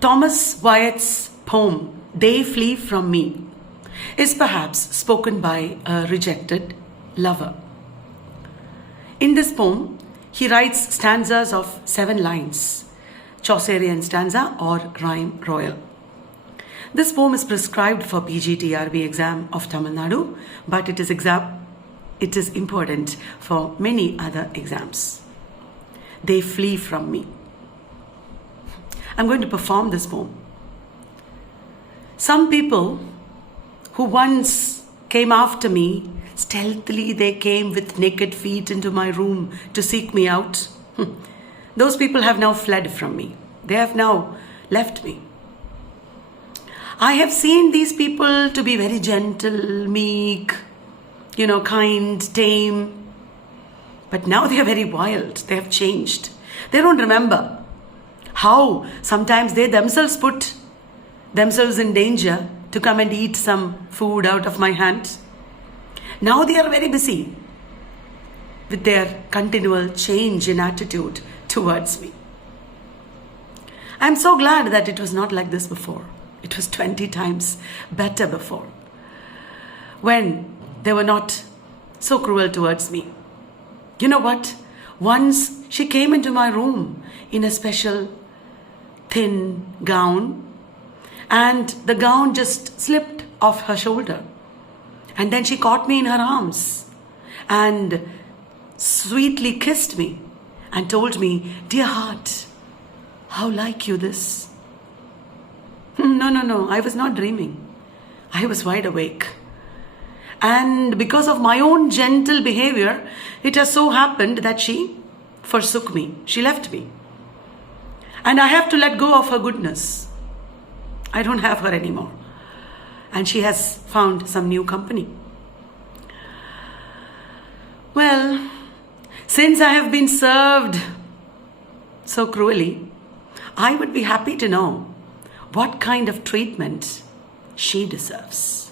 Thomas Wyatt's poem, They Flee From Me, is perhaps spoken by a rejected lover. In this poem, he writes stanzas of 7 lines, Chaucerian stanza or rhyme royal. This poem is prescribed for PG TRB exam of Tamil Nadu, but it is important for many other exams. They flee from me. I'm going to perform this poem. Some people who once came after me, stealthily they came with naked feet into my room to seek me out. Those people have now fled from me. They have now left me. I have seen these people to be very gentle, meek, kind, tame. But now they are very wild. They have changed. They don't remember how sometimes they themselves put themselves in danger to come and eat some food out of my hand. Now they are very busy with their continual change in attitude towards me. I am so glad that it was not like this before. It was 20 times better before, when they were not so cruel towards me. You know what? Once she came into my room in a special thin gown, and the gown just slipped off her shoulder. And then she caught me in her arms and sweetly kissed me and told me, "Dear heart, how like you this?" No, I was not dreaming. I was wide awake. And because of my own gentle behavior, it has so happened that she forsook me. She left me. And I have to let go of her goodness. I don't have her anymore. And she has found some new company. Well, since I have been served so cruelly, I would be happy to know what kind of treatment she deserves.